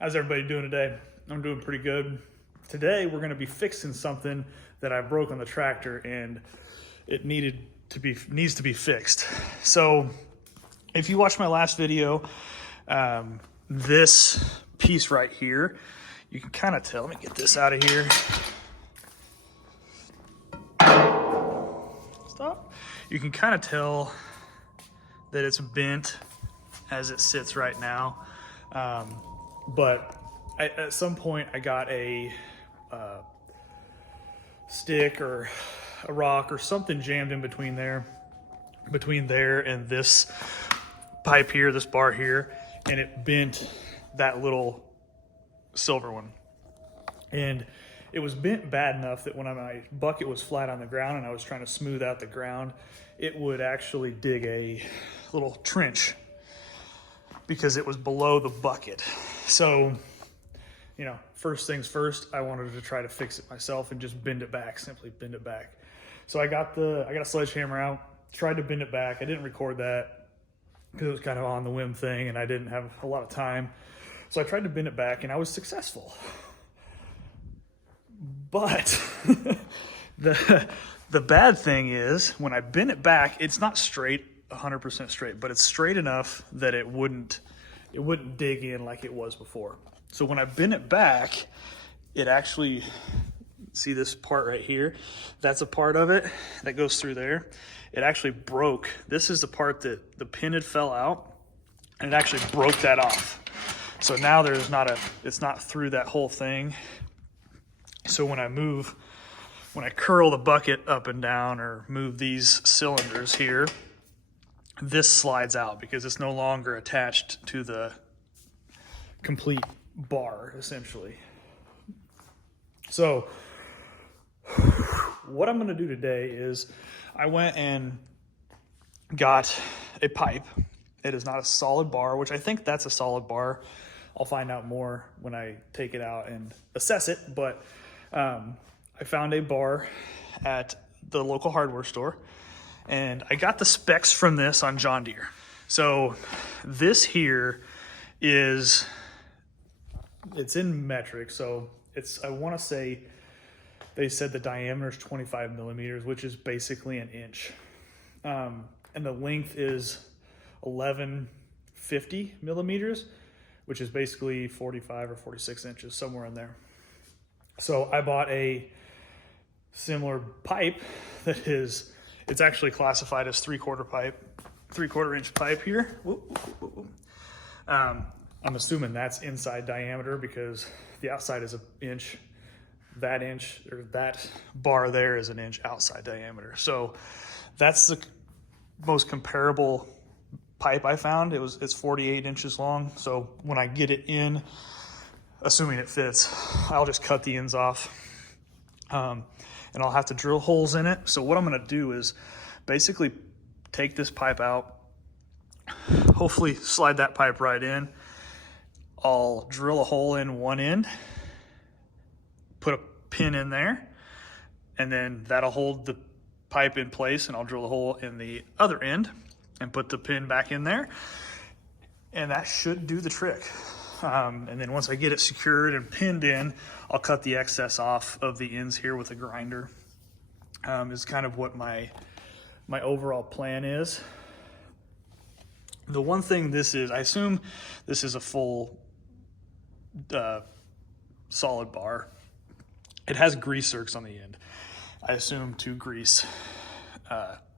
How's everybody doing today? I'm doing pretty good. Today we're going to be fixing something that I broke on the tractor and it needs to be fixed. So if you watched my last video, this piece right here, you can kind of tell. Let me get this out of here. Stop. You can kind of tell that it's bent as it sits right now. But at some point I got a stick or a rock or something jammed in between there and this pipe here, this bar here, and it bent that little silver one. And it was bent bad enough that when my bucket was flat on the ground and I was trying to smooth out the ground, it would actually dig a little trench because it was below the bucket. So, you know, first things first, I wanted to try to fix it myself and just bend it back, simply bend it back. So I got a sledgehammer out, tried to bend it back. I didn't record that because it was kind of on the whim thing and I didn't have a lot of time. So I tried to bend it back and I was successful. But the bad thing is when I bend it back, it's not straight, 100% straight, but it's straight enough that it wouldn't dig in like it was before. So when I bend it back, it actually, see this part right here? That's a part of it that goes through there. It actually broke. This is the part that the pin had fell out and it actually broke that off. So now it's not through that whole thing. So when I curl the bucket up and down or move these cylinders here, this slides out because it's no longer attached to the complete bar, essentially. So what I'm going to do today is I went and got a pipe. It is not a solid bar, which I think that's a solid bar. I'll find out more when I take it out and assess it, but I found a bar at the local hardware store. And I got the specs from this on John Deere. So this here it's in metric. So I want to say they said the diameter is 25 millimeters, which is basically an inch. And the length is 1150 millimeters, which is basically 45 or 46 inches, somewhere in there. So I bought a similar pipe that it's actually classified as 3/4 inch pipe here. I'm assuming that's inside diameter because the outside is an inch. That bar there is an inch outside diameter. So that's the most comparable pipe I found. It's 48 inches long. So when I get it in, assuming it fits, I'll just cut the ends off. And I'll have to drill holes in it. So what I'm gonna do is basically take this pipe out, hopefully slide that pipe right in. I'll drill a hole in one end, put a pin in there, and then that'll hold the pipe in place, and I'll drill a hole in the other end and put the pin back in there. And that should do the trick. And then once I get it secured and pinned in, I'll cut the excess off of the ends here with a grinder. Is kind of what my overall plan is. The one thing this is, I assume this is a full solid bar. It has grease zerks on the end. I assume to grease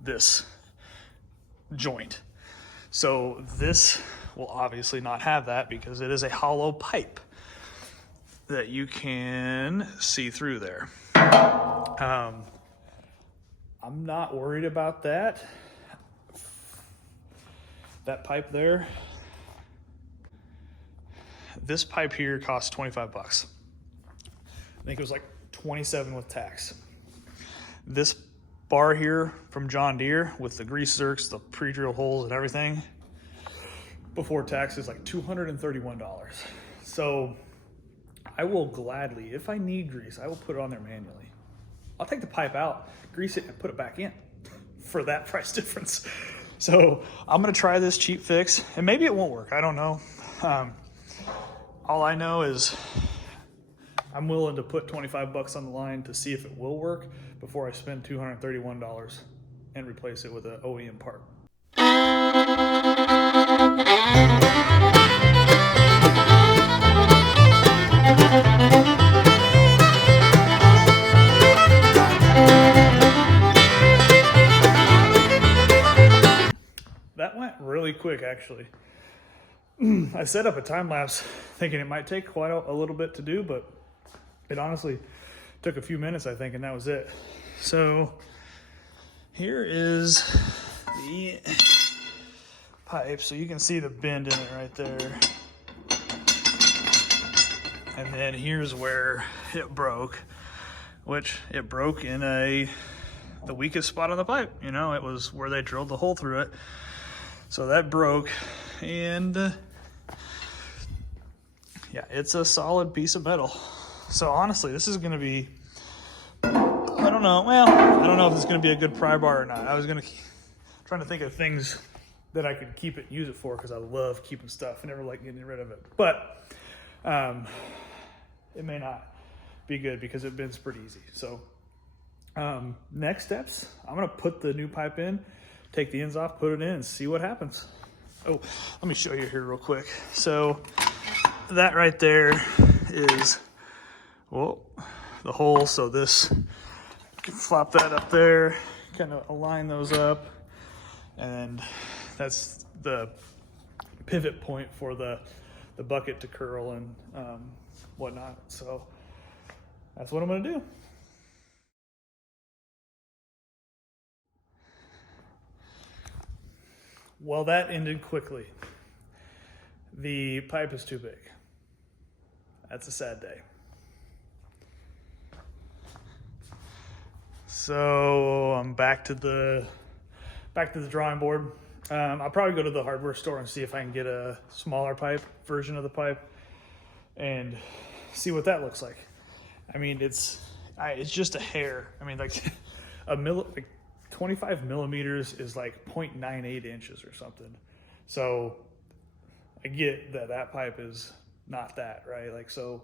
this joint. So this will obviously not have that because it is a hollow pipe that you can see through there. I'm not worried about that. That pipe there. This pipe here costs 25 bucks. I think it was like 27 with tax. This bar here from John Deere with the grease zerks, the pre-drill holes and everything, before tax is like $231. So I will gladly, if I need grease, I will put it on there manually. I'll take the pipe out, grease it, and put it back in for that price difference. So I'm gonna try this cheap fix, and maybe it won't work, I don't know. All I know is I'm willing to put 25 bucks on the line to see if it will work before I spend $231 and replace it with an OEM part. That went really quick, actually. I set up a time lapse thinking it might take quite a little bit to do, but it honestly took a few minutes, I think, and that was it. So here is the pipe. So you can see the bend in it right there. And then here's where it broke, which it broke in the weakest spot on the pipe. You know, it was where they drilled the hole through it. So that broke, and yeah, it's a solid piece of metal. So honestly, this is gonna be, I don't know if it's gonna be a good pry bar or not. I was trying to think of things that I could keep it, use it for, because I love keeping stuff. I never like getting rid of it. But it may not be good because it bends pretty easy. So next steps, I'm gonna put the new pipe in, take the ends off, put it in, and see what happens. Oh, let me show you here real quick. So that right there is, well, the hole. So this, you can flop that up there, kind of align those up, and that's the pivot point for the bucket to curl and whatnot. So that's what I'm gonna do. Well, that ended quickly. The pipe is too big. That's a sad day. So I'm back to the drawing board. I'll probably go to the hardware store and see if I can get a smaller pipe version of the pipe and see what that looks like. I mean, it's just a hair. I mean, like 25 millimeters is like 0.98 inches or something. So I get that pipe is not that, right? Like, so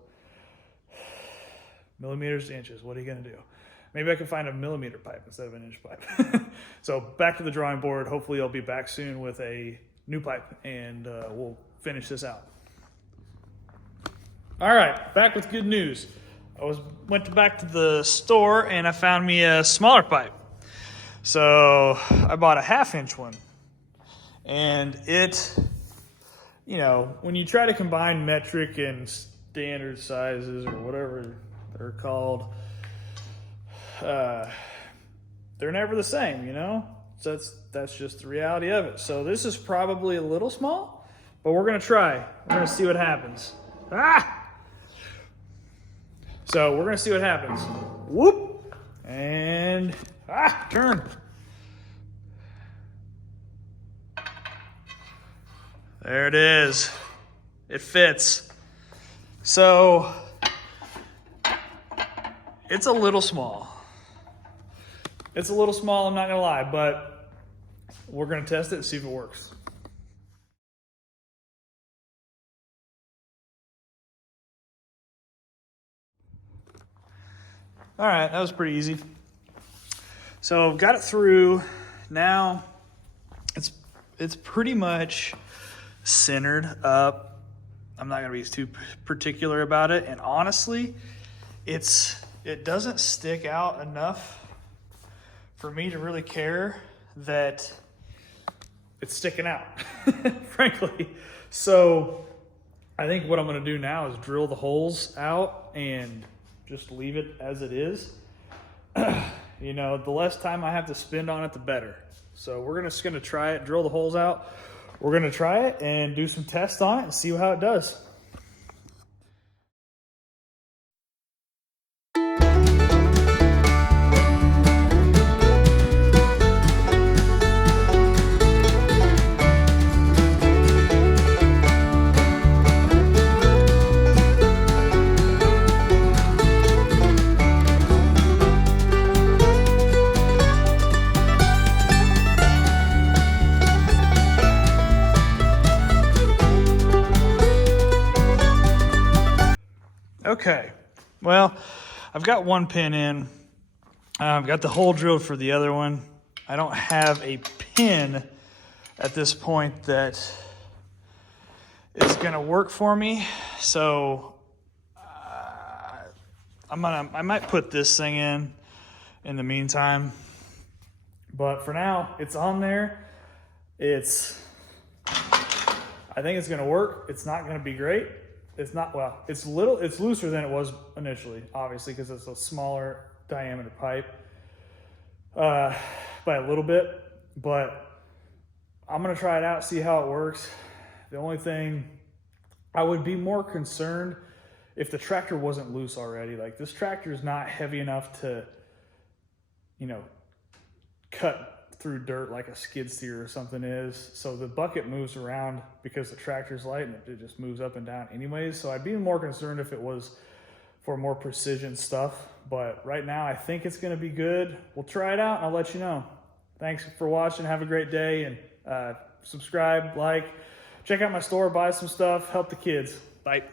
millimeters to inches, what are you gonna do? Maybe I can find a millimeter pipe instead of an inch pipe. So back to the drawing board. Hopefully I'll be back soon with a new pipe, and we'll finish this out. All right, back with good news. I went back to the store and I found me a smaller pipe. So I bought a 1/2 inch one, and it, you know, when you try to combine metric and standard sizes or whatever they're called, they're never the same, you know? So that's just the reality of it. So this is probably a little small, but we're gonna try. We're gonna see what happens. So we're gonna see what happens. Whoop, and turn. There it is. It fits. So it's a little small. It's a little small, I'm not gonna lie, but we're gonna test it and see if it works. All right, that was pretty easy. So I've got it through. Now it's pretty much centered up. I'm not gonna be too particular about it, and honestly, it doesn't stick out enough for me to really care that it's sticking out, frankly. So I think what I'm gonna do now is drill the holes out and just leave it as it is. You know, the less time I have to spend on it, the better. So we're just gonna try it, drill the holes out. We're gonna try it and do some tests on it and see how it does. Okay, well, I've got one pin in. I've got the hole drilled for the other one. I don't have a pin at this point that is gonna work for me, so I might put this thing in the meantime. But for now, it's on there. I think it's gonna work. It's not gonna be great. It's not, well, it's looser than it was initially, obviously, because it's a smaller diameter pipe by a little bit, but I'm gonna try it out, see how it works. The only thing, I would be more concerned if the tractor wasn't loose already. Like, this tractor is not heavy enough to, you know, cut through dirt like a skid steer or something is. So the bucket moves around because the tractor's light and it just moves up and down anyways. So I'd be more concerned if it was for more precision stuff. But right now I think it's gonna be good. We'll try it out and I'll let you know. Thanks for watching. Have a great day, and subscribe, like, check out my store, buy some stuff, help the kids. Bye.